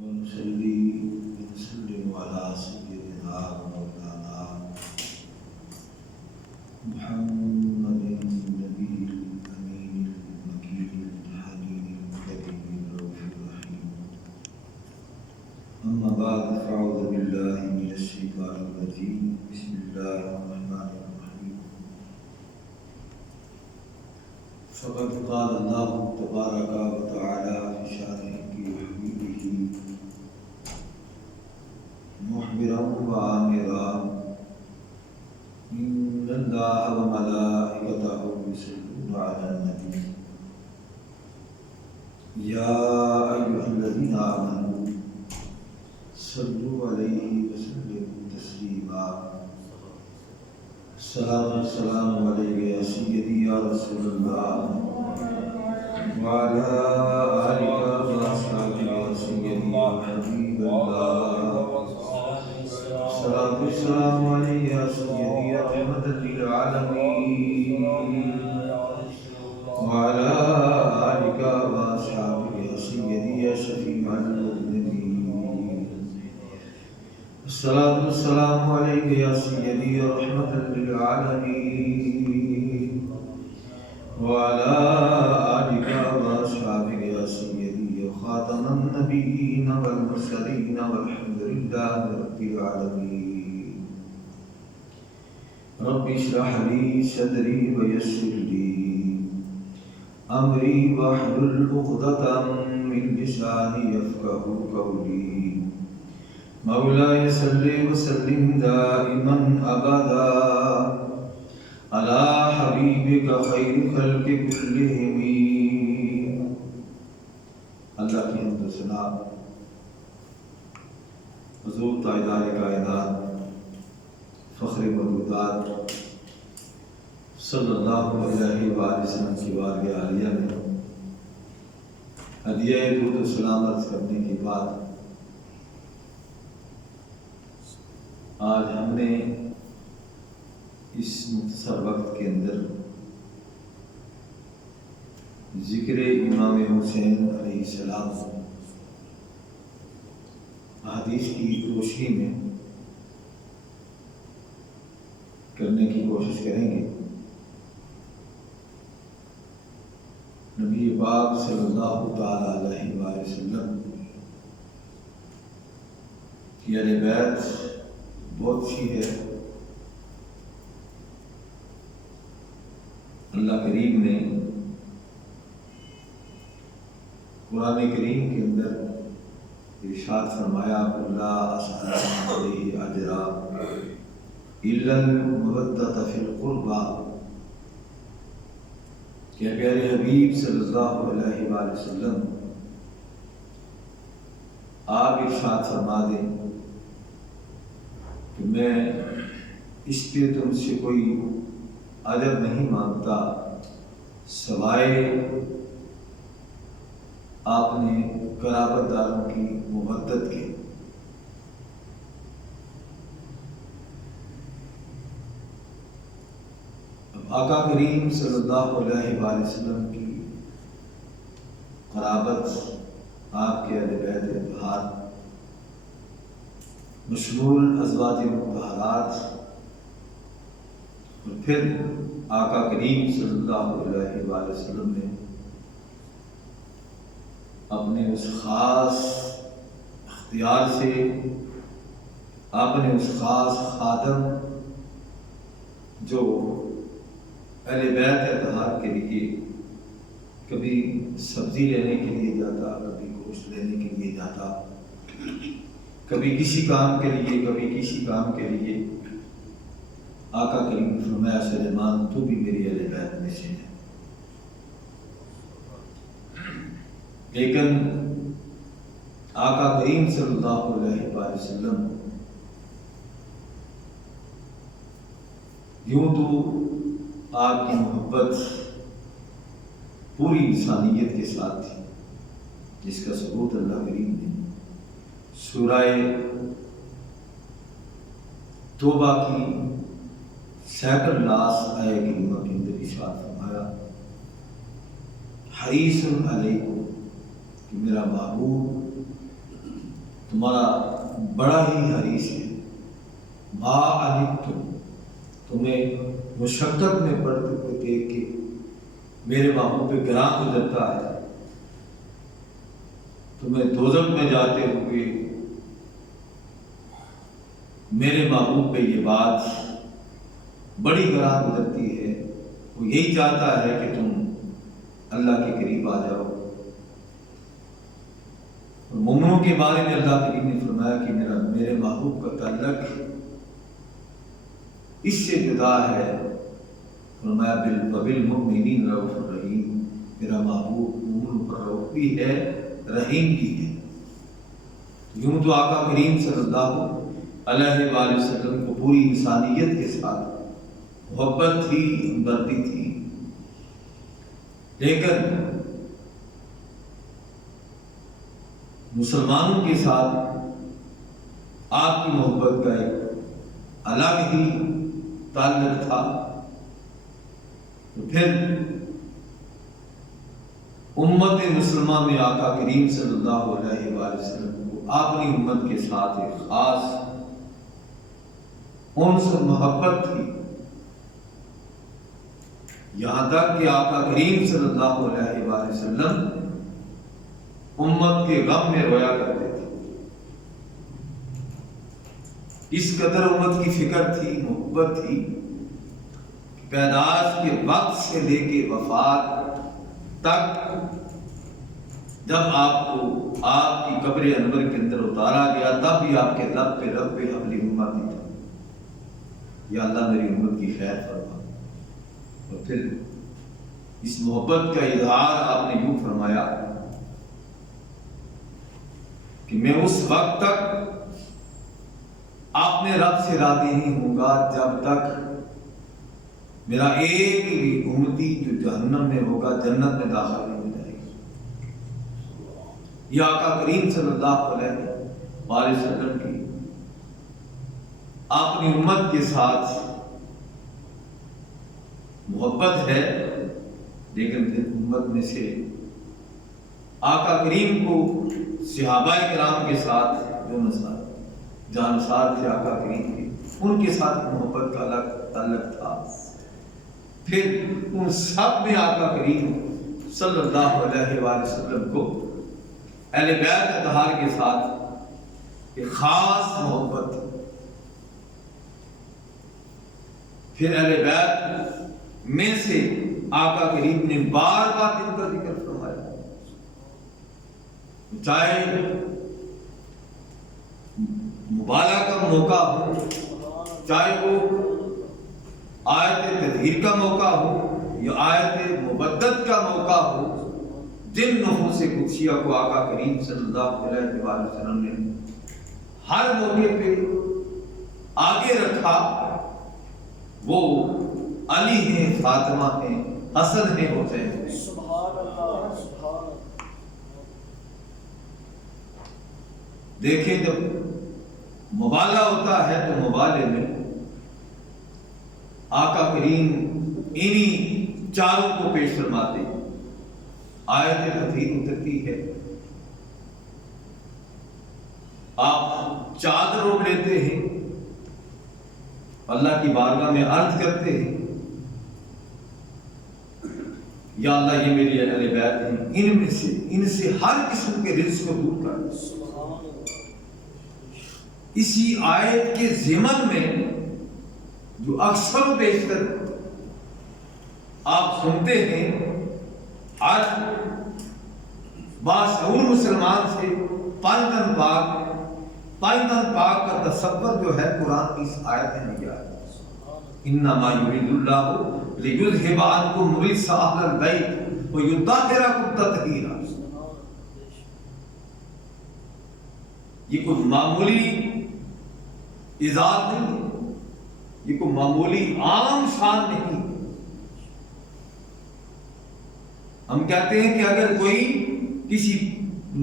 ونصلي ونسلم على سيدنا ومولانا محمد النبي الأمين المكين الحليم الكريم الرؤوف الرحيم. أما بعد فأعوذ بالله من الشيطان الرجيم. بسم الله الرحمن الرحيم. فقد قال الله تبارك وتعالى في شأنه وحبيبه مخبرا وآمرا إن الله وملائكته يصلون على النبي يا أيها الذين آمنوا صلوا عليه وسلموا تسليما. السلام عليك يا سيدي يا رسول الله وعلى آلك وأصحابك يا سيدي يا حبيب الله. الصلاة والسلام عليك يا سيدي يا رحمة للعالمين وعلى آلك وأصحابك يا سيدي يا شفيع المذنبين. الصلاة والسلام عليك يا سيدي يا رحمة للعالمين وعلى آلك وأصحابك يا سيدي يا خاتم النبيين والمرسلين والحمد لله رب العالمين. رب اشرح لي صدري ويسر لي أمري واحلل عقدة من لساني يفقهوا قولي. مولاي صل وسلم دائما أبدا على حبيبك خير خلق كلهم. اللہ کی حمد و ثنا حضور تاجدار کائنات فخر موجودات صلی اللہ علیہ وآلہ وسلم کی بارگاہ عالیہ میں ہدیہ درود و سلام عرض کرنے کے بعد آج ہم نے اس مختصر وقت کے اندر ذکر امام حسین علیہ السلام احادیث کی روشنی میں کرنے کی کوشش کریں گے. نبی پاک صلی اللہ تعالی علیہ وآلہ وسلم کی اہل بیت بہت سی ہے. اللہ کریم نے قرآن کریم کے اندر ارشاد فرمایا اللہ اسألکم علیہ اجرا الا المودۃ فی القربى کہ پیارے حبیب صلی اللہ علیہ وآلہ وسلم آپ ارشاد فرما دیں کہ میں اس پہ تم سے کوئی اجر نہیں مانگتا سوائے آپ نے قرابت داروں کی محبت کے. اب آقا کریم صلی اللہ علیہ وآلہ وسلم کی قرابت آپ کے اہل بیت اطہار مشمول ازواج مطہرات اور پھر آقا کریم صلی اللہ علیہ وآلہ وسلم نے اپنے اس خاص اختیار سے اپنے اس خاص خادم جو اہل بیت اطہار کے لیے کبھی سبزی لینے کے لیے جاتا، کبھی گوشت لینے کے لیے جاتا، کبھی کسی کام کے لیے کبھی کسی کام کے لیے، آقا کریم نے فرمایا سلیمان تو بھی میری اہل بیت میں سے ہے. لیکن آقا کریم صلی اللہ علیہ وآلہ وسلم یوں تو آپ کی محبت پوری انسانیت کے ساتھ تھی، جس کا ثبوت اللہ کریم نے سورہ توبہ کی سیکنڈ لاسٹ آیہ کریمہ کے اندر ارشاد فرمایا حریص علیکم کہ میرا محبوب تمہارا بڑا ہی حریص ہے، ما عنتم، تمہیں مشقت میں پڑتے ہوئے دیکھ کے میرے محبوب پہ گراں گزرتا ہے، تمہیں دوزخ میں جاتے ہوئے میرے محبوب پہ یہ بات بڑی گراں گزرتی ہے۔ وہ یہی چاہتا ہے کہ تم اللہ کے قریب آ جاؤ۔ اور مومنوں کے بارے میں اللہ کریم نے فرمایا کہ میرے محبوب کا تعلق اس سے جدا ہے، فرمایا بالمؤمنین رؤوف الرحیم، میرا محبوب مومنوں پر رؤوف بھی ہے، رحیم بھی ہے۔ یوں تو آقا کریم صلی اللہ علیہ وآلہ وسلم کو پوری انسانیت کے ساتھ محبت تھی، ہمدردی تھی، لیکن مسلمانوں کے ساتھ آپ کی محبت کا ایک الگ ہی تعلق تھا۔ تو پھر امت مسلمہ میں آقا کریم صلی اللہ علیہ وآلہ وسلم کو اپنی امت کے ساتھ ایک خاص انس و محبت تھی، یہاں تک کہ آقا کریم صلی اللہ علیہ وآلہ وسلم امت کے غم میں رویا کرتے تھے۔ اس قدر امت کی فکر تھی، محبت تھی، پیدائش کے وقت سے لے کے وفات تک جب آپ کو آپ کی قبر انور کے اندر اتارا گیا تب بھی آپ کے لب پہ رب حبلی امت نہیں تھا، یا اللہ میری امت کی خیر فرما۔ اور پھر اس محبت کا اظہار آپ نے یوں فرمایا کہ میں اس وقت تک اپنے رب سے راضی نہیں ہوں گا جب تک میرا ایک بھی امتی جو جہنم میں ہوگا جنت میں داخل نہیں ہو جائے گا۔ یہ آقا کریم صلی اللہ علیہ وآلہ وسلم کی اپنی امت کے ساتھ محبت ہے، لیکن پھر امت میں سے آقا کریم کو صحابہ کرام کے ساتھ جو جانسار تھے آقا کریم کے، ان کے ساتھ محبت کا الگ تعلق تھا۔ پھر ان سب میں آقا کریم صلی اللہ علیہ وآلہ وسلم کو اہل بیت اطہار کے ساتھ ایک خاص محبت تھی۔ پھر اہل بیت میں سے آقا کریم نے بار بار ان کا ذکر فرمایا، چاہے مبالغہ کا موقع ہو، چاہے وہ آیت تطہیر کا موقع ہو یا آیت مبدت کا موقع ہو، جن نفوس قدسیہ کو آقا کریم صلی اللہ علیہ وآلہ وسلم نے ہر موقع پہ آگے رکھا، وہ علی ہیں، فاطمہ ہیں، حسن ہیں، حسین ہیں۔ سبحان اللہ، سبحان اللہ۔ دیکھیں جب مبالغہ ہوتا ہے تو مبالغے میں آقا کریم انہی چاروں کو پیش فرماتے ہیں۔ آیت تطہیر اترتی ہے، آپ چادر روک لیتے ہیں، اللہ کی بارگاہ میں عرض کرتے ہیں یا اللہ یہ میری اہل بیت ہیں، ان سے ہر قسم کے رزق کو دور کر دے۔ اسی آیت کے ضمن میں جو اکثر و بیشتر آپ سنتے ہیں، آج باشعور مسلمان سے پانچ دن پاک کا تصور جو ہے قرآن کی اس آیت میں نہیں آیا۔ انما یرید اللہ لیذھب عنکم الرجس اہل البیت ویطہرکم تطہیرا۔ یہ کوئی معمولی ایجاد نہیں ہے، یہ کوئی معمولی عام شان نہیں۔ ہم کہتے ہیں کہ اگر کوئی کسی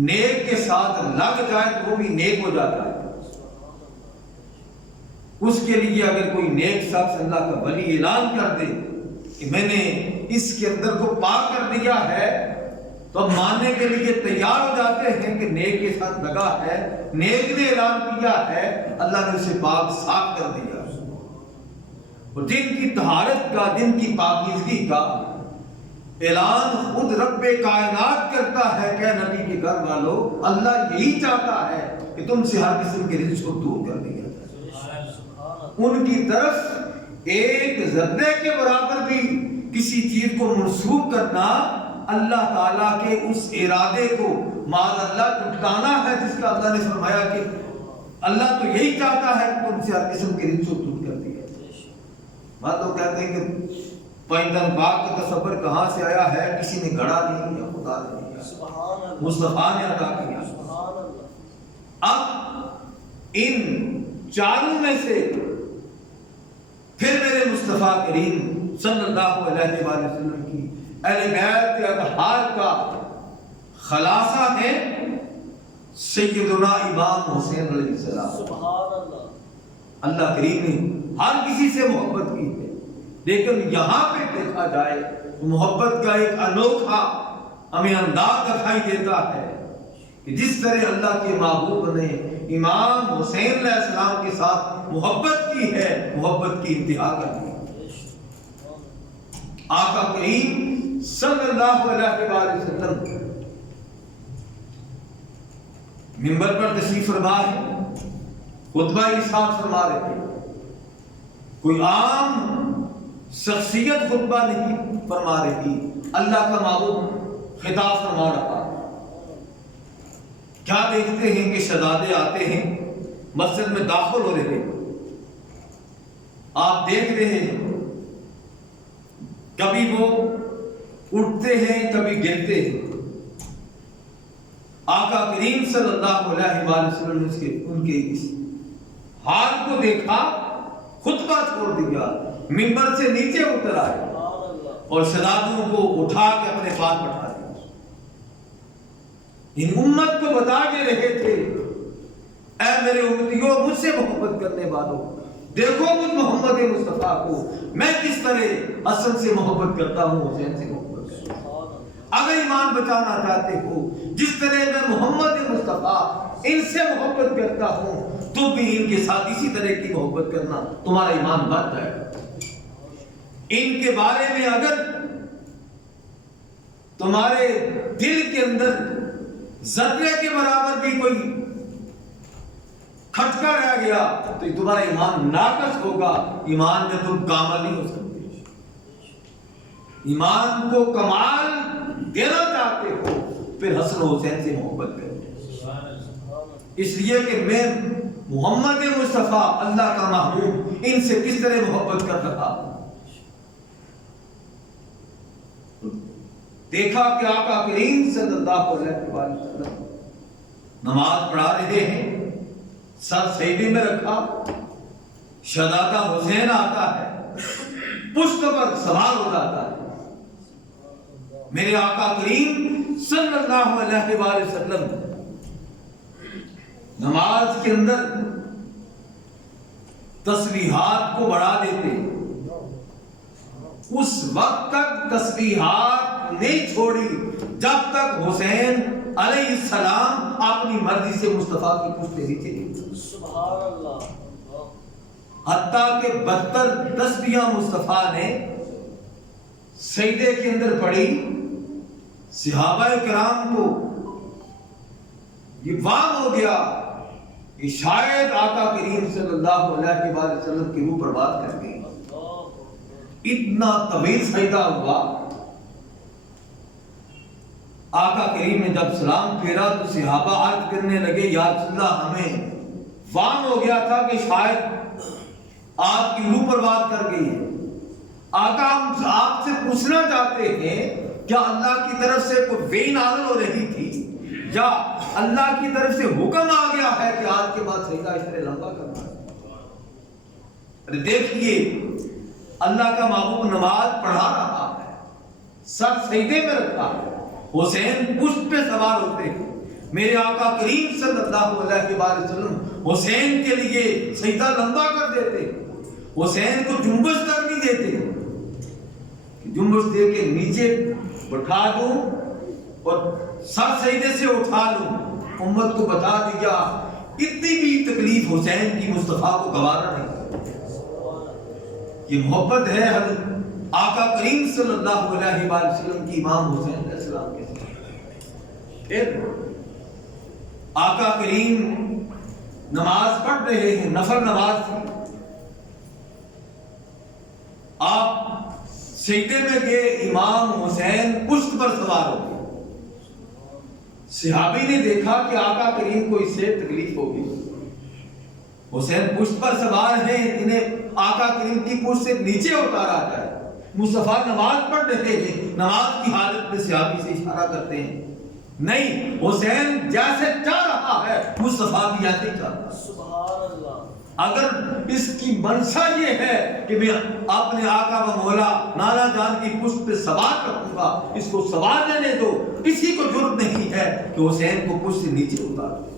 نیک کے ساتھ لگ جائے تو وہ بھی نیک ہو جاتا ہے۔ اس کے لیے اگر کوئی نیک شخص اللہ کا ولی اعلان کر دے کہ میں نے اس کے اندر کو پاک کر دیا ہے، تو اب ماننے کے لیے تیار ہو جاتے ہیں کہ نیک کے ساتھ لگا ہے، نیک نے اعلان کیا ہے، اللہ نے اسے پاک صاف کر دیا۔ اور جن کی طہارت کا، جن کی پاکیزگی کا اعلان خود رب کائنات کرتا ہے کہ نبی کے گھر والوں، اللہ یہی چاہتا ہے کہ تم سے ہر قسم کے رزق کو دور کر دیا جائے۔ ان کی طرف ایک ذرے کے برابر بھی کسی چیز کو منسوب کرنا اللہ تعالیٰ کے اس ارادے کو معاذ اللہ ٹھکرانا ہے، جس کا اللہ نے فرمایا کہ اللہ تو یہی چاہتا ہے کہ تم سے ہر قسم کے رزق کو دور کر دیا جائے۔ بات لوگ کہتے ہیں کہ پائندن باغ کا تصور کہاں سے آیا ہے، کسی نے گھڑا نہیں یا خدا نے دیا، مصطفیٰ نے عطا کیا۔ اب ان چاروں میں سے پھر میرے مصطفیٰ کریم صلی اللہ علیہ وآلہ وسلم کی اہل بیت اطہار کا خلاصہ ہے سیدنا امام حسین علیہ السلام۔ سبحان اللہ۔ اللہ کریم نے ہر کسی سے محبت کی ہے، لیکن یہاں پہ دیکھا جائے محبت کا ایک انوکھا ہمیں انداز دکھائی دیتا ہے کہ جس طرح اللہ کے محبوب نے امام حسین علیہ السلام کے ساتھ محبت کی ہے، محبت کی انتہا کر دی۔ آقا کریم صلی اللہ علیہ وآلہ وسلم منبر پر تشریف فرما ہے، خطبہ ارشاد فرما رہے ہیں۔ کوئی عام شخصیت خطبہ نہیں فرما رہی، اللہ کا محبوب خطاب فرما رہا۔ کیا دیکھتے ہیں کہ شہزادے آتے ہیں، مسجد میں داخل ہو رہے ہیں، آپ دیکھ رہے ہیں کبھی وہ اٹھتے ہیں کبھی گرتے ہیں۔ آقا کریم صلی اللہ علیہ وآلہ وسلم نے ان کے اس حال کو دیکھا، خطبہ چھوڑ دیا، منبر سے نیچے اتر آئے اور شہزادوں کو اٹھا کے اپنے پاس بٹھا دیا۔ ان امت کو بتا کے رہے تھے، اے میرے امتیوں، مجھ سے محبت کرنے والوں، دیکھو مجھ محمد مصطفیٰ کو، میں کس طرح حسن سے محبت کرتا ہوں، حسین سے محبت کرتا ہوں۔ اگر ایمان بچانا چاہتے ہو، جس طرح میں محمد مصطفیٰ ان سے محبت کرتا ہوں، تو بھی ان کے ساتھ اسی طرح کی محبت کرنا، تمہارا ایمان بڑھ جائے گا۔ ان کے بارے میں اگر تمہارے دل کے اندر ذرے کے برابر بھی کوئی کھٹکا رہ گیا تو تمہارا ایمان ناقص ہوگا، ایمان میں تم کامل نہیں ہو سکتے۔ ایمان کو کمال دینا چاہتے ہو، پھر حسن و حسین سے محبت کرو، اس لیے کہ میں محمد مصطفیٰ اللہ کا محبوب ان سے کس طرح محبت کر رہا ہوں۔ دیکھا کہ آقا کریم صلی اللہ علیہ وسلم نماز پڑھا رہے ہیں، سر سجدے میں رکھا، شہزادہ حسین آتا ہے، پشت پر سوار ہو جاتا ہے۔ میرے آقا کریم صلی اللہ علیہ وآلہ وسلم نماز کے اندر تسبیحات کو بڑھا دیتے، اس وقت تک تسبیحات نہیں چھوڑی جب تک حسین علیہ السلام اپنی مرضی سے مصطفیٰ کی پشت نیچے نہیں۔ سبحان اللہ۔ حتیٰ کہ 72 تسبیحاں مصطفیٰ نے سجدے کے اندر پڑھی۔ صحابہ کرام کو یہ وہم ہو گیا کہ شاید آقا کریم صلی اللہ علیہ وآلہ وسلم کی روح برباد کر گئی۔ اتنا طویل سجدہ ہوا، آقا کریم نے جب سلام پھیرا تو صحابہ عرض کرنے لگے، یا رسول اللہ، ہمیں وہم ہو گیا تھا کہ شاید آپ کی روح برباد کر گئی ہے۔ آقا ہم آپ سے پوچھنا چاہتے ہیں، کیا اللہ کی طرف سے کوئی وحی نازل ہو رہی تھی یا اللہ کی طرف سے حکم آ گیا ہے کہ آج کے بعد سجدہ اس طرح لمبا کرنا ہے؟ ارے دیکھیے، اللہ کا محبوب نماز پڑھا رہا ہے، سر سجدے میں رکھا ہے، حسین پشت پہ سوار ہوتے ہیں، میرے آقا کریم صلی اللہ علیہ وآلہ وسلم حسین کے لیے سجدہ لمبا کر دیتے، حسین کو جنبش تک نہیں دیتے، جنبش دے کے نیچے بٹھا دوں اور سر سجدے سے اٹھا لوں، امت کو بتا دیا اتنی بھی تکلیف حسین کی مصطفیٰ کو گوارا نہیں۔ یہ محبت ہے حضرت آقا کریم صلی اللہ علیہ وآلہ وسلم کی امام حسین علیہ السلام کے ساتھ۔ پھر آقا کریم نماز پڑھ رہے ہیں، نفل نماز تھی، آپ سجدے میں گئے، امام حسین پشت پر سوار ہو گئے۔ صحابی نے دیکھا کہ آقا کریم کو اس سے تکلیف ہوگی، حسین پشت پر سوار ہیں، انہیں آقا کریم کی پشت سے نیچے اتارا جائے۔ مصطفیٰ نماز پڑھ رہے ہیں، نماز کی حالت میں صحابی سے اشارہ کرتے ہیں، نہیں، حسین جیسے چاہ رہا ہے مصطفیٰ بھی ایسے چاہ رہا ہے۔ سبحان اللہ۔ اگر اس کی منشا یہ ہے کہ میں اپنے آقا و مولا نانا جان کی پشت پہ سوار رکھوں گا، اس کو سوار دینے دو، کسی کو جرت نہیں ہے کہ حسین کو پشت سے نیچے اتار دے۔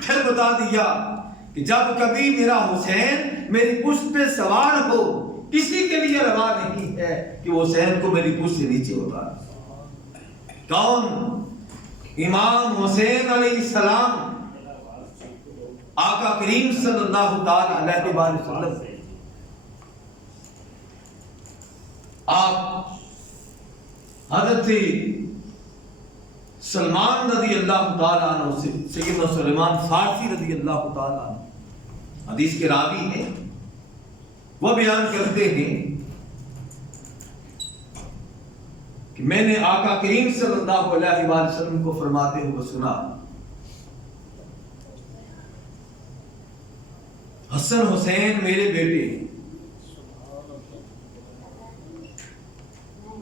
پھر بتا دیا کہ جب کبھی میرا حسین میری پشت پہ سوار ہو، کسی کے لیے روا نہیں ہے کہ حسین کو میری پشت سے نیچے اتار دے۔ کون؟ امام حسین علیہ السلام، آقا کریم صلی اللہ تعالی علیہ وآلہ وسلم۔ آپ حضرت سلمان رضی اللہ تعالی عنہ سے، سیدنا سلیمان فارسی رضی اللہ تعالی عنہ حدیث کے راوی ہیں، وہ بیان کرتے ہیں کہ میں نے آقا کریم صلی اللہ علیہ وآلہ وسلم کو فرماتے ہوئے سنا، حسن حسین میرے بیٹے ہیں،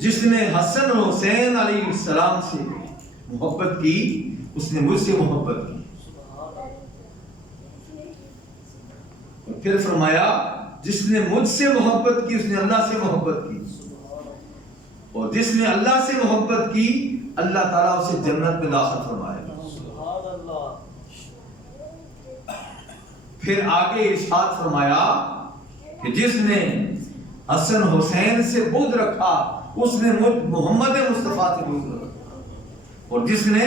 جس نے حسن اور حسین علیہ السلام سے محبت کی اس نے مجھ سے محبت کی۔ اور پھر فرمایا جس نے مجھ سے محبت کی اس نے اللہ سے محبت کی، اور جس نے اللہ سے محبت کی اللہ تعالیٰ اسے جنت میں داخل فرمائے گا۔ سبحان اللہ۔ پھر آگے ارشاد فرمایا کہ جس نے حسن حسین سے بغض رکھا اس نے محمد مصطفیٰ سے بغض رکھا، اور جس نے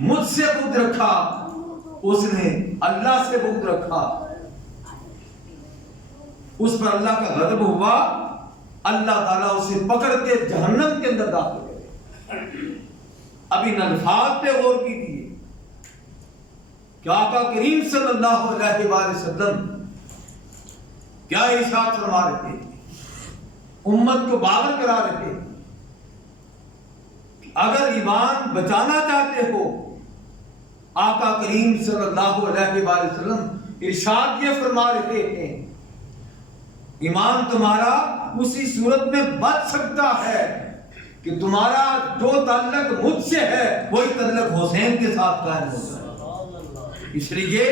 مجھ سے بغض رکھا اس نے اللہ سے بغض رکھا، اس پر اللہ کا غضب ہوا، اللہ تعالیٰ اسے پکڑ کے جہنم کے اندر داخل کرے۔ اب ان الفاظ پہ غور کیجیے کہ آقا کریم صلی اللہ علیہ وآلہ وسلم کیا ارشاد فرما رہے تھے، امت کو باور کرا رہے تھے کہ اگر ایمان بچانا چاہتے ہو، آقا کریم صلی اللہ علیہ وآلہ وسلم ارشاد یہ فرما رہے ہیں، ایمان تمہارا اسی صورت میں بچ سکتا ہے کہ تمہارا جو تعلق مجھ سے ہے وہی تعلق حسین کے ساتھ قائم ہوتا ہے۔ اس لیے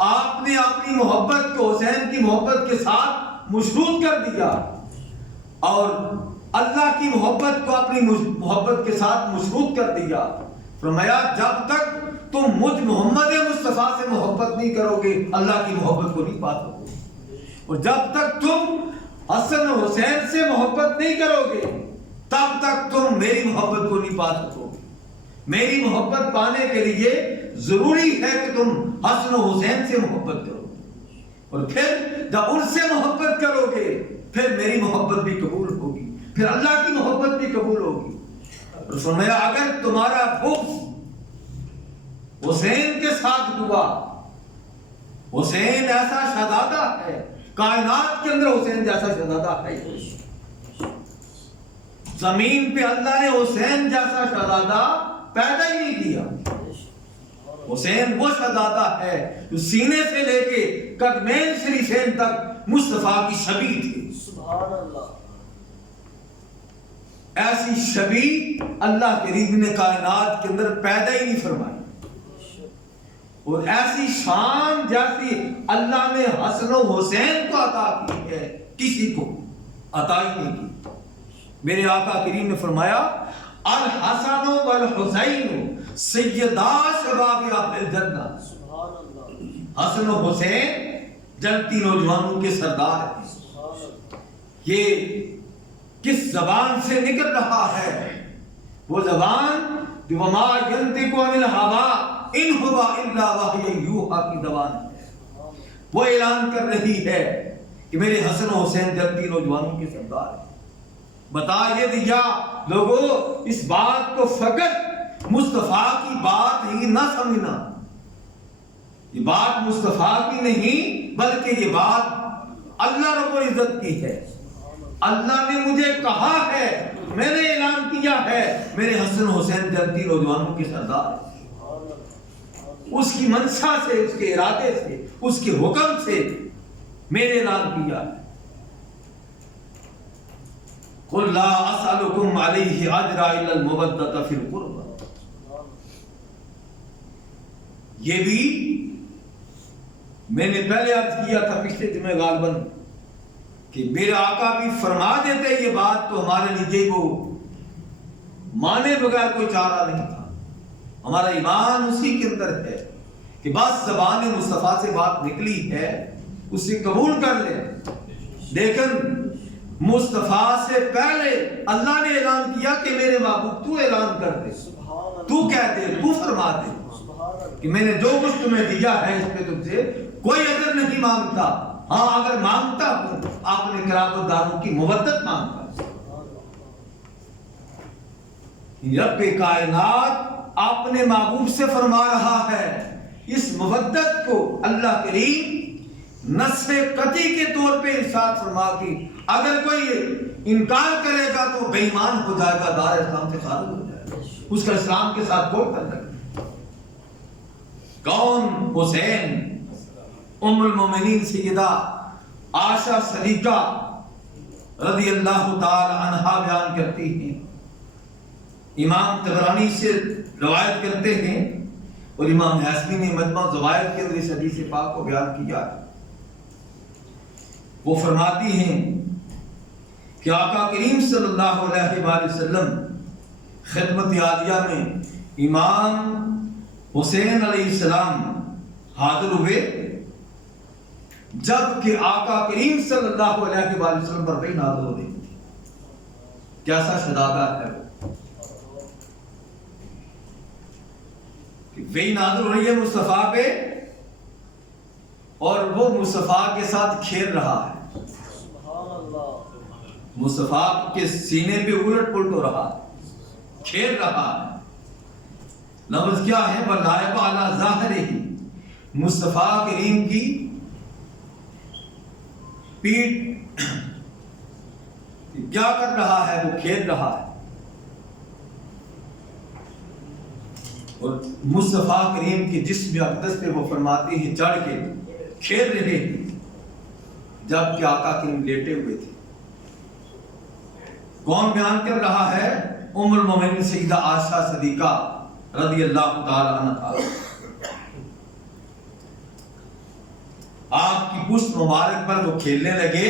آپ نے اپنی محبت کو حسین کی محبت کے ساتھ مشروط کر دیا، اور اللہ کی محبت کو اپنی محبت کے ساتھ مشروط کر دیا۔ فرمایا جب تک تم مجھ محمد مصطفیٰ سے محبت نہیں کرو گے اللہ کی محبت کو نہیں پا سکو گے، اور جب تک تم حسن و حسین سے محبت نہیں کرو گے تب تک تم میری محبت کو نہیں پا سکو گے۔ میری محبت پانے کے لیے ضروری ہے کہ تم حسن و حسین سے محبت کرو، اور پھر جب ان سے محبت کرو گے پھر میری محبت بھی قبول ہوگی، پھر اللہ کی محبت بھی قبول ہوگی۔ اور فرمایا اگر تمہارا بغض حسین کے ساتھ ہوا، حسین ایسا شہزادہ ہے، کائنات کے اندر حسین جیسا شہزادہ ہے، زمین پہ اللہ نے حسین جیسا شہزادہ پیدا ہی نہیں کیا۔ حسین وہ شہزادہ ہے جو سینے سے لے کے قدمین شریفین تک مصطفیٰ کی شبیہ تھی۔ سبحان اللہ۔ ایسی شبیہ اللہ کریم نے کائنات کے اندر پیدا ہی نہیں فرمائی، اور ایسی شان جیسی اللہ نے حسن و حسین کو عطا کی ہے کسی کو عطا ہی نہیں کی۔ میرے آقا کریم نے فرمایا الحسن والحسین سیدا شباب اہل الجنہ۔ سبحان اللہ۔ حسن و حسین جنتی نوجوانوں کے سردار ہیں۔ یہ کس زبان سے نکل رہا ہے وہ زبان جو وما ینطق عن الہوا ان ہوا الا وحی یوحی کی زبان ہے، وہ اعلان کر رہی ہے کہ میرے حسن و حسین جنتی نوجوانوں کے سردار ہیں۔ بتا یہ دیا لوگوں، اس بات کو فقط مصطفیٰ کی بات ہی نہ سمجھنا، یہ بات مصطفیٰ کی نہیں بلکہ یہ بات اللہ رب العزت کی ہے۔ اللہ نے مجھے کہا ہے، میں نے اعلان کیا ہے، میرے حسن حسین جنتی نوجوانوں کے سردار ہیں۔ اس کی منشا سے، اس کے ارادے سے، اس کے حکم سے میں نے اعلان کیا ہے۔ قل لا اسألکم علیہ اجرا الا المودۃ فی القربى، یہ بھی میں نے پہلے عرض کیا تھا پچھلے جمعہ غالباً کہ میرے آقا بھی فرما دیتے یہ بات تو ہمارے لیے وہ مانے بغیر کوئی چارہ نہیں تھا۔ ہمارا ایمان اسی کے اندر ہے کہ بس زبان مصطفیٰ سے بات نکلی ہے اسے قبول کر لیں، لیکن مصطفیٰ سے پہلے اللہ نے اعلان کیا کہ میرے محبوب تو اعلان کر دے، تو کہہ دے، تو فرما دے کہ میں نے جو کچھ تمہیں دیا ہے اس پہ تم سے کوئی اجر نہیں مانگتا، ہاں اگر مانگتا ہوں آپ نے قرابت داروں کی مودت مانگتا۔ رب کائنات اپنے محبوب سے فرما رہا ہے، اس مودت کو اللہ کریم نص قطعی کے طور پہ ارشاد فرما کے اگر کوئی انکار کرے گا تو بے ایمان ہو جائے گا، دار اسلام سے خارج ہو جائے گا، اس کا اسلام کے ساتھ کوئی تعلق نہیں۔ کون؟ حسین، ام المومنین سیدہ عائشہ صدیقہ رضی اللہ تعالی عنہا بیان کرتی ہیں، امام طبرانی سے روایت کرتے ہیں اور امام حاکمی نے مجمع زوائد کے اندر اس حدیث پاک کو بیان کیا ہے۔ وہ فرماتی ہیں کہ آقا کریم صلی اللہ علیہ وآلہ وسلم خدمت عالیہ میں امام حسین علیہ السلام حاضر ہوئے جب کہ آقا کریم صلی اللہ علیہ وآلہ وسلم پر وحی نازل ہو رہی تھی۔ کیسا شدادہ ہے وہ کہ وحی نازل ہو رہی ہے مصطفیٰ پہ اور وہ مصطفیٰ کے ساتھ کھیل رہا ہے، مصطفیٰ کے سینے پہ الٹ پلٹ ہو رہا ہے، کھیل رہا ہے۔ لفظ کیا ہے؟ وَلَائِبَ عَلَى ظَاهِرِهِ، مصطفیٰ کریم کی پیٹھ کیا کر رہا ہے؟ وہ کھیل رہا ہے، اور مصطفیٰ کریم کے جسم اقدس پہ وہ فرماتے ہیں چڑھ کے کھیل رہے ہیں جبکہ آقا کریم لیٹے ہوئے تھے۔ کون بیان کر رہا ہے؟ ام المومنین سیدہ عائشہ صدیقہ رضی اللہ تعالی عنہا۔ آپ کی پشت مبارک پر وہ کھیلنے لگے۔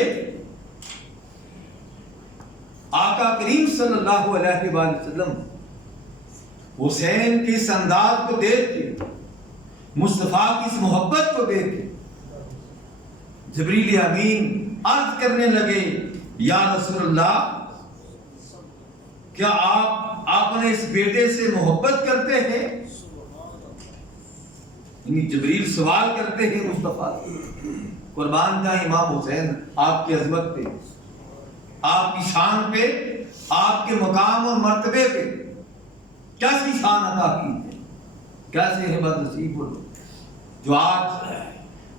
آقا کریم صلی اللہ علیہ وآلہ وسلم حسین کی اس انداز کو دیکھ کے، مصطفیٰ کی اس محبت کو دیکھ کے جبریل امین عرض کرنے لگے، یا رسول اللہ کیا آپ اپنے اس بیٹے سے محبت کرتے ہیں؟ یعنی جبریل سوال کرتے ہیں مصطفیٰ سے۔ قربان جائیں امام حسین آپ کی عظمت پہ، آپ کی شان پہ، آپ کے مقام اور مرتبے پہ کیسی شان عطا کی ہے، کیسے ہیں بد نصیب وہ لوگ جو آج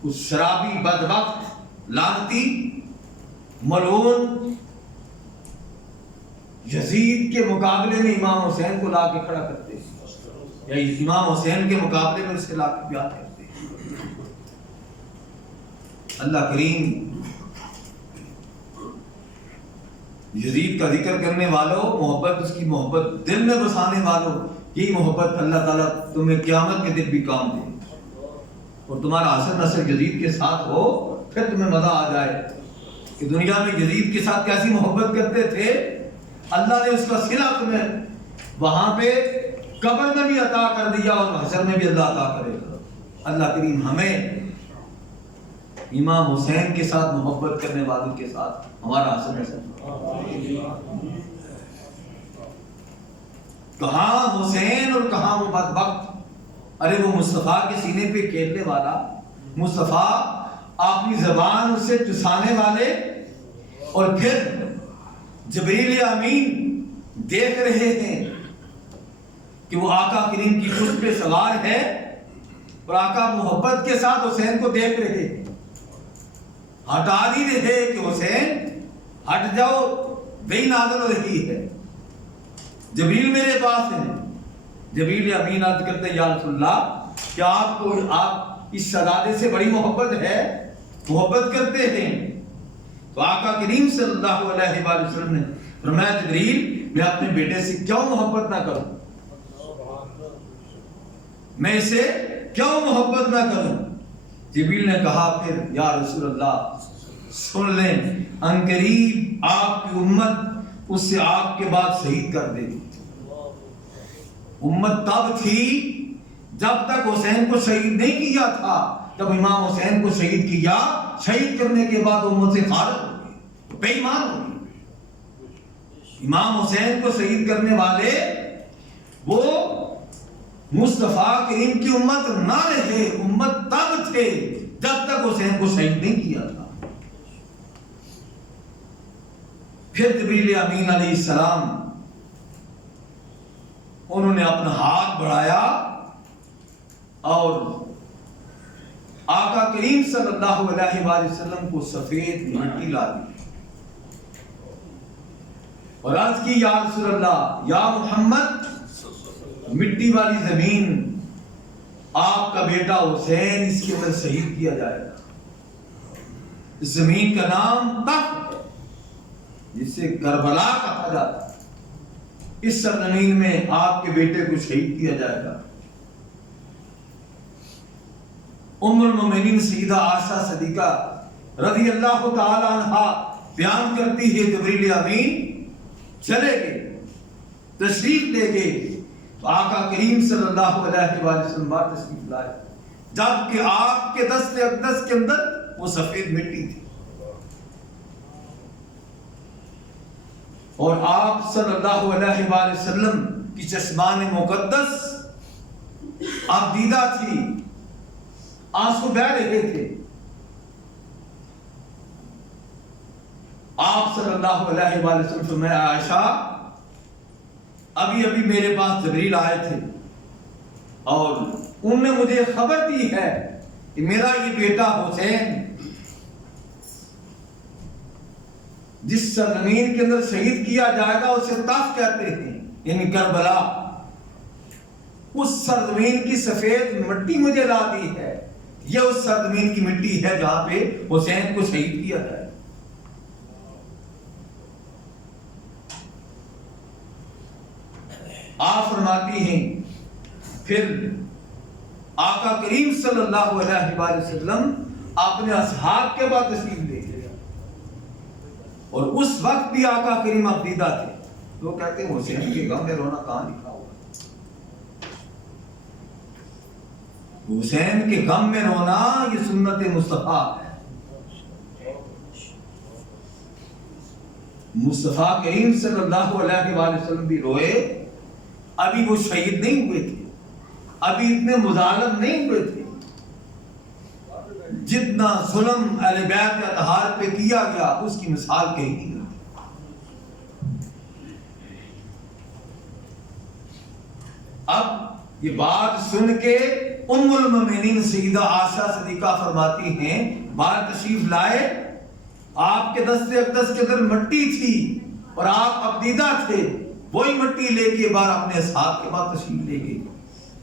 اس شرابی بدبخت لعنتی ملعون یزید کے مقابلے میں امام حسین کو لا کے کھڑا کرتے ہیں، یا امام حسین کے مقابلے میں اسے لا کے بیان کرتے ہیں۔ اللہ کریم یزید کا ذکر کرنے والوں، محبت اس کی محبت دل میں بسانے والوں، یہی محبت اللہ تعالیٰ تمہیں قیامت کے دن بھی کام دے اور تمہارا حسن نسل یزید کے ساتھ ہو، پھر تمہیں مزہ آ جائے کہ دنیا میں یزید کے ساتھ کیسی محبت کرتے تھے، اللہ نے اس کا صلہ تمہیں وہاں پہ قبر میں بھی عطا کر دیا اور حشر میں بھی اللہ عطا کرے گا۔ اللہ کریم ہمیں امام حسین کے ساتھ محبت کرنے والوں کے ساتھ ہمارا حسن نسل۔ کہاں حسین اور کہاں وہ بدبخت. ارے وہ مصطفیٰ کے سینے پہ کھیلنے والا مصطفیٰ، اپنی زبان اسے چسانے والے، اور پھر جبریل امین دیکھ رہے ہیں کہ وہ آقا کریم کی خود پہ سوار ہے، اور آقا محبت کے ساتھ حسین کو دیکھ رہے ہیں. ہٹا نہیں رہے کہ حسین ہٹ جاؤ، وہی نازل ہو رہی ہے. جبریل میرے پاس ہے. جبریل امین عرض کرتے یا رسول اللہ، کیا آپ اس شہزادے سے بڑی محبت ہے، محبت کرتے ہیں؟ تو آقا کریم صلی اللہ علیہ وآلہ وسلم نے فرمایا جبریل، میں اپنے بیٹے سے کیوں محبت نہ کروں، میں اسے کیوں محبت نہ کروں؟ جبریل نے کہا پھر یا رسول اللہ سن لیں، عنقریب آپ کی امت اس سے آپ کے بعد شہید کر دے گی. امت تب تھی جب تک حسین کو شہید نہیں کیا تھا. جب امام حسین کو شہید کیا، شہید کرنے کے بعد امت سے خارج ہو گئی، بے ایمان ہو گئی. امام حسین کو شہید کرنے والے وہ مصطفیٰ کریم کی امت نہ رہے. امت تب تھے جب تک حسین کو شہید نہیں کیا تھا. پھر جبریل امین علیہ السلام انہوں نے اپنا ہاتھ بڑھایا اور آقا کریم صلی اللہ علیہ وآلہ وسلم کو سفید مٹی لا دی اور عرض کی یا رسول اللہ، یا محمد، مٹی والی زمین آپ کا بیٹا حسین اس کے اندر شہید کیا جائے گا. اس زمین کا نام تخت جسے کربلا کہا جاتا ہے. اس سرزمین میں آپ کے بیٹے کو شہید کیا جائے گا. ام المومنین سیدہ عائشہ صدیقہ رضی اللہ تعالی عنہا بیان کرتی ہے جبریل امین چلے گئے، تشریف لے گئے تو آقا کریم صلی اللہ علیہ وآلہ وسلم بات تشریف لائے، جبکہ آپ کے دست اقدس کے اندر وہ سفید مٹی تھی. اور آپ صلی اللہ علیہ وآلہ وسلم کی چشمان مقدس آپ دیدہ تھی، آنسو بہہ رہے تھے. آپ صلی اللہ علیہ وآلہ وسلم فرمایا عائشہ، ابھی میرے پاس جبریل آئے تھے اور انہوں نے مجھے خبر دی ہے کہ میرا یہ بیٹا حسین جس سرزمین کے اندر شہید کیا جائے گا اسے تخت کہتے ہیں، یعنی کربلا. اس سرزمین کی سفید مٹی مجھے لا دی ہے، یہ اس سرزمین کی مٹی ہے جہاں پہ حسین کو شہید کیا جائے. آپ فرماتی ہیں پھر آقا کریم صلی اللہ علیہ وآلہ وسلم اپنے اصحاب کے بعد تشریف لے گئے، اور اس وقت بھی آقا کریم عقیدہ تھے. وہ کہتے ہیں حسین کے غم میں رونا کہاں لکھا ہوا؟ حسین کے غم میں رونا یہ سنت مصطفیٰ ہے. مصطفیٰ کریم صلی اللہ علیہ وآلہ وسلم بھی روئے. ابھی وہ شہید نہیں ہوئے تھے، ابھی اتنے مظالم نہیں ہوئے تھے. جتنا ظلم اہل بیت اطہار پہ کیا گیا اس کی مثال کہیں نہیں. اب یہ بات سن کے ام المومنین سیدہ عائشہ صدیقہ فرماتی ہیں باہر تشریف لائے، آپ کے دست اقدس کے اندر مٹی تھی اور آپ عقیدہ تھے، وہی مٹی لے کے باہر اپنے اصحاب کے بعد تشریف لے گئے.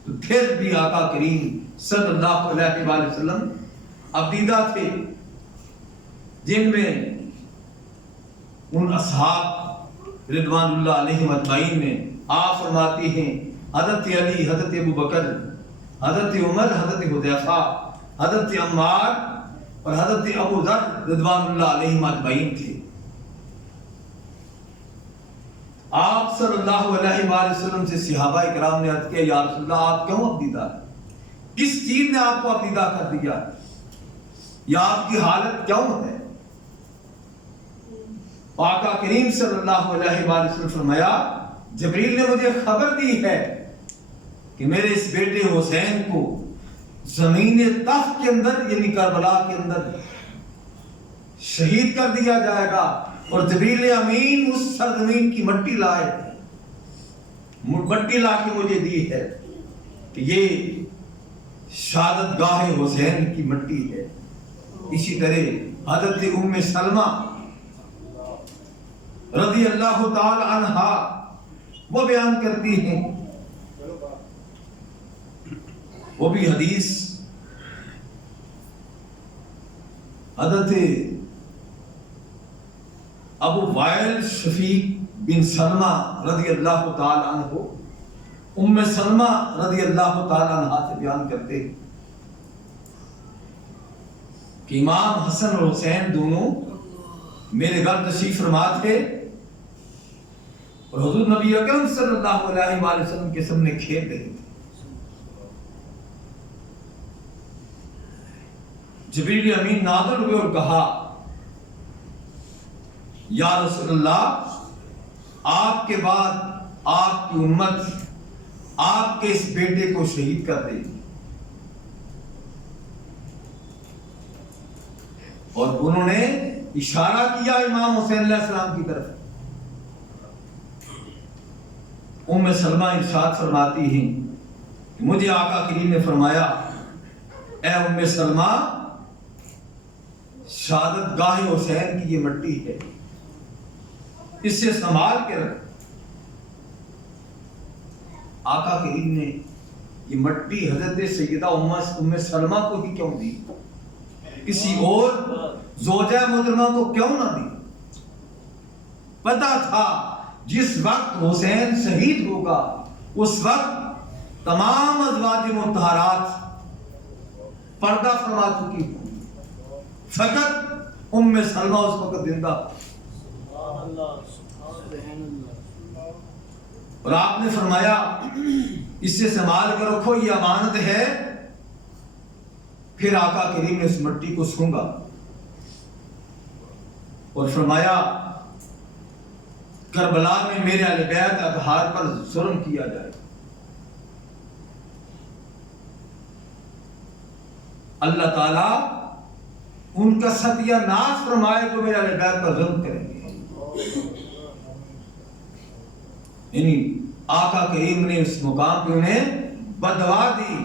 تو پھر بھی آقا کریم صلی اللہ علیہ وآلہ وسلم عقیدہ تھے، جن میں ان اصحاب رضوان اللہ علیہم اجمعین میں آپ فرماتی ہیں حضرت علی، حضرت ابو بکر، حضرت عمر، حضرت حذیفہ، حضرت عمار اور حضرت ابو ذر رضوان اللہ علیہم اجمعین تھے. آپ صلی اللہ علیہ وآلہ وسلم سے صحابہ کرام نے عرض کیا یا رسول اللہ آپ کیوں عقیدہ ہے؟ کس چیز نے آپ کو عقیدہ کر دیا؟ یا آپ کی حالت کیوں ہے؟ آقا کریم صلی اللہ علیہ وآلہ وسلم فرمایا جبریل نے مجھے خبر دی ہے کہ میرے اس بیٹے حسین کو زمین طف کے اندر یعنی کربلا کے اندر شہید کر دیا جائے گا. اور جبریل امین اس سرزمین کی مٹی لا کے مجھے دی ہے کہ یہ شہادت گاہ حسین کی مٹی ہے. اسی طرح حضرت ام سلمہ رضی اللہ تعالی عنہا وہ بیان کرتی ہیں، وہ بھی حدیث حضرت ابو وائل شفیق بن سلمہ رضی اللہ تعالی عنہ ام سلمہ رضی اللہ تعالی عنہ سے بیان کرتے ہیں کہ امام حسن اور حسین دونوں میرے گھر تشریف فرما تھے اور حضور نبی اکرم صلی اللہ علیہ وآلہ وسلم کے سامنے کھیل رہے تھے. جبریل امین نازل ہوئے اور کہا یا رسول اللہ، آپ کے بعد آپ کی امت آپ کے اس بیٹے کو شہید کر دے گی. اور انہوں نے اشارہ کیا امام حسین علیہ السلام کی طرف. ام سلمہ ارشاد فرماتی ہیں کہ مجھے آقا کریم نے فرمایا، اے ام سلمہ، شہادت گاہ حسین کی یہ مٹی ہے، اس سے سنبھال کے رکھ. آقا کریم نے یہ مٹی حضرت سیدہ ام سلمہ کو ہی کیوں دی؟ کسی اور زوجہ محترمہ کو کیوں نہ دی؟ پتہ تھا جس وقت حسین شہید ہوگا اس وقت تمام ازواج مطہرات پردہ فرما چکی ہوں، فقط ام سلمہ اس وقت زندہ. اور آپ نے فرمایا اس سے سنبھال کر رکھو، یہ امانت ہے. پھر آقا کریم نے اس مٹی کو سونگا اور فرمایا کربلا میں میرے اہل بیت اطہار پر ظلم کیا جائے. اللہ تعالیٰ ان کا ستیہ ناش فرمائے تو میرے اہل بیت پر ظلم کریں گے. یعنی آقا کریم نے اس مقام پہ انہیں بددعا دی،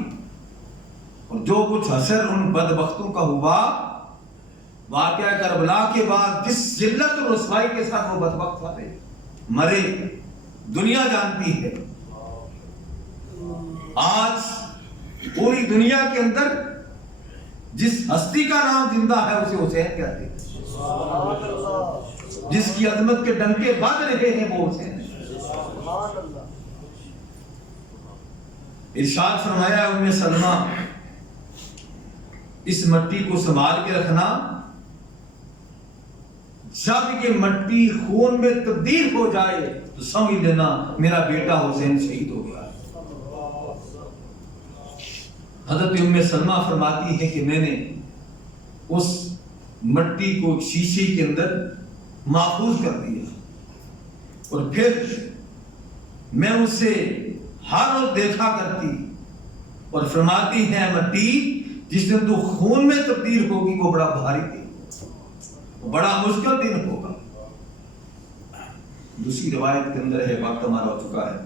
اور جو کچھ حشر ان بدبختوں کا ہوا واقعہ کربلا کے بعد، جس ذلت اور رسوائی کے ساتھ وہ بدبخت مرے، دنیا جانتی ہے. آج پوری دنیا کے اندر جس ہستی کا نام زندہ ہے اسے حسین کہتے ہیں، جس کی عظمت کے ڈنکے بج رہے ہیں وہ حسین. ارشاد فرمایا ام سلمہ، اس مٹی کو سنبھال کے رکھنا، جب یہ مٹی خون میں تبدیل ہو جائے تو سمجھ لینا میرا بیٹا حسین شہید ہو گیا. حضرت ام سلمہ فرماتی ہے کہ میں نے اس مٹی کو شیشے کے اندر محفوظ کر دیا، اور پھر میں اسے ہر روز دیکھا کرتی، اور فرماتی ہے مٹی جس دن تو خون میں تبدیل ہوگی وہ بڑا بھاری دن، بڑا مشکل دن ہوگا. دوسری روایت کے اندر ہے، وقت ہمارا ہو چکا ہے،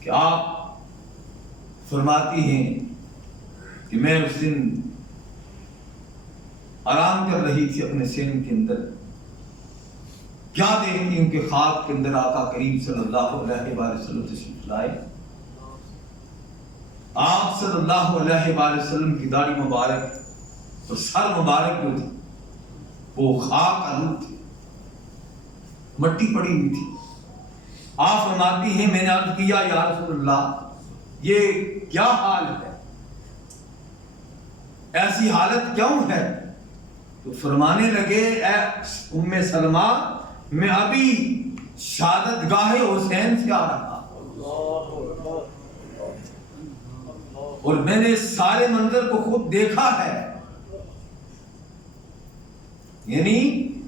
کہ آپ فرماتی ہیں کہ میں اس دن آرام کر رہی تھی اپنے سین کے اندر، کیا دیکھتی ہوں کہ خواب کے اندر آقا کریم صلی اللہ علیہ وآلہ وسلم تشریف لائے. آپ صلی اللہ علیہ وآلہ وسلم کی داڑھی مبارک اور سر مبارک جو تھی وہ خاک آلود تھی، مٹی پڑی ہوئی تھی. آپ فرماتی ہیں میں نے عرض کیا یا رسول اللہ یہ کیا حال ہے، ایسی حالت کیوں ہے؟ تو فرمانے لگے اے ام سلمہ، میں ابھی شہادت گاہ حسین سے آ رہا اور میں نے سارے منظر کو خود دیکھا ہے. یعنی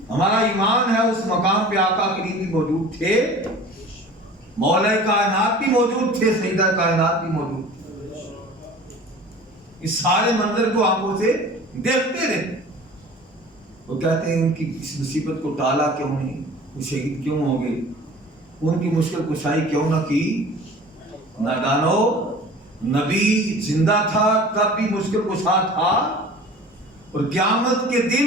ہمارا ایمان ہے اس مقام پہ آقا کریم موجود تھے مولا کائنات بھی موجود تھے، سیدہ کائنات بھی موجود تھے، اس سارے منظر کو آنکھوں سے دیکھتے رہے۔ وہ کہتے ہیں ان کی اس مصیبت کو ٹالا کیوں نہیں، وہ شہید کیوں ہو گئے، ان کی مشکل کشائی کیوں نہ کی؟ نادانو، نبی زندہ تھا تب بھی مشکل کشا تھا، اور قیامت کے دن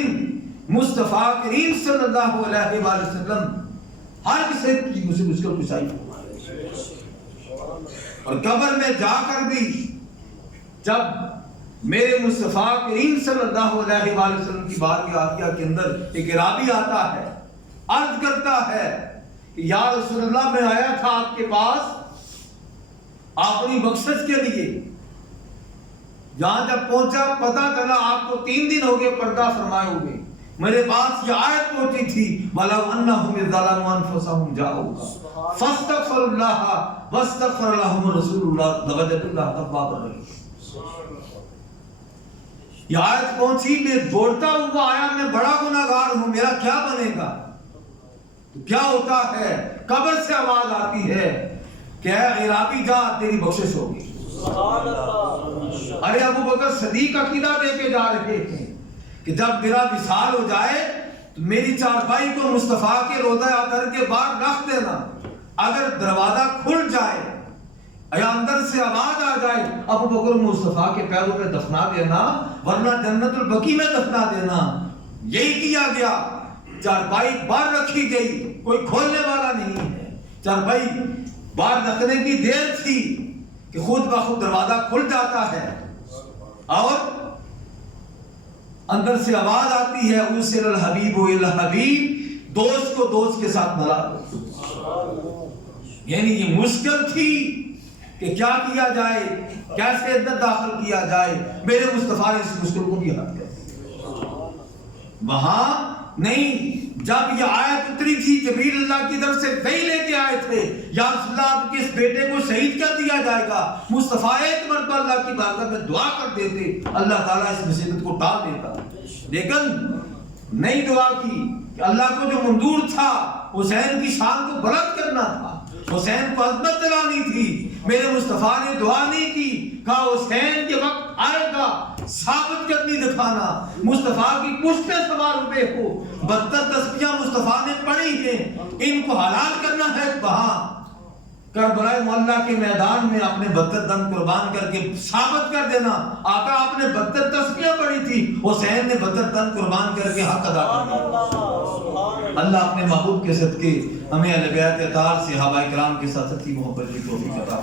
مصطفیٰ کریم صلی اللہ علیہ وآلہ وسلم ہر کسی کی مشکل کشائی، اور قبر میں جا کر بھی جب میرے مصطفیٰ کریم صلی اللہ علیہ وآلہ وسلم کی بارگاہ عالیہ کے اندر ایک اعرابی آتا ہے، عرض کرتا ہے کہ یا رسول اللہ میں آیا تھا آپ کے پاس اپنی بخشش کے لیے، جہاں جب پہنچا پتہ چلا آپ کو 3 دن ہو گئے پردہ فرمائے ہوئے، میرے پاس یہ آیت پہنچی تھی وَلَوْ أَنَّهُمْ إِذْ ظَلَمُوا أَنفُسَهُمْ جَاءُوكَ فَاسْتَغْفَرُوا اللَّهَ وَاسْتَغْفَرَ لَهُمُ رَسُولُ اللَّهِ لَوَجَدُوا اللَّهَ تَوَّابًا رَحِيمًا۔ یہ آیت پہنچی، میں دوڑتا ہوا آیا، میں بڑا گناہگار ہوں، میرا کیا بنے گا؟ تو کیا ہوتا ہے؟ قبر سے آواز آتی ہے کہ اے عرابی جا، تیری بخشش ہوگی۔ ارے ابو بکر صدیق عقیدہ دے کے جا رہے ہیں کہ جب میرا وصال ہو جائے تو میری چارپائی کو مصطفیٰ کے روضہ اطہر کے باہر رکھ دینا، اگر دروازہ کھل جائے یا اندر سے آواز آ جائے ابو بکر مصطفیٰ کے پیروں میں دفنا دینا، ورنہ جنت البقیع میں دفنا دینا۔ یہی کیا گیا، چارپائی باہر رکھی گئی، کوئی کھولنے والا نہیں ہے، چارپائی باہر رکھنے کی دیر تھی کہ خود بخود دروازہ کھل جاتا ہے، اور اندر سے آواز آتی ہے اُرسل الحبیب الی الحبیب، دوست کو دوست کے ساتھ ملا دو۔ یعنی یہ مشکل تھی کہ کیا کیا جائے، کیسے اندر داخل کیا جائے، میرے مصطفیٰ نے اس مشکل کو بھی حل کر دیا۔ وہاں نہیں، جب یہ آیت اتری تھی جبریل اللہ کی طرف سے وحی لے کے آئے تھے، یا رسول اللہ آپ کے اس بیٹے کو شہید کر دیا جائے گا، مصطفیٰ ایک مرتبہ اللہ کی بارگاہ میں دعا کر دیتے، اللہ تعالیٰ اس مصیبت کو ٹال دیتا، لیکن نہیں دعا کی کہ اللہ کو جو منظور تھا حسین کی شان کو بلند کرنا تھا، حسین کو عظمت دلانی تھی، میرے مصطفیٰ نے دعا نہیں کی، کہا حسین کے وقت آئے گا ثابت کرنی دکھانا، مصطفیٰ کی پشت پہ سوار ہوئے ہو، 72 تسبیحاں مصطفیٰ نے پڑھی ہیں، ان کو حلال کرنا ہے وہاں کربلا معلیٰ کے میدان میں اپنے 72 دم قربان کر کے ثابت کر دینا، آقا آپ نے 72 تسبیحاں پڑھی تھی، حسین نے 72 دم قربان کر کے حق ادا کیا۔ اللہ اپنے محبوب کے صدقے ہمیں اہل بیت اطہار صحابہ کرام کے ساتھ سچی محبت کی توفیق عطا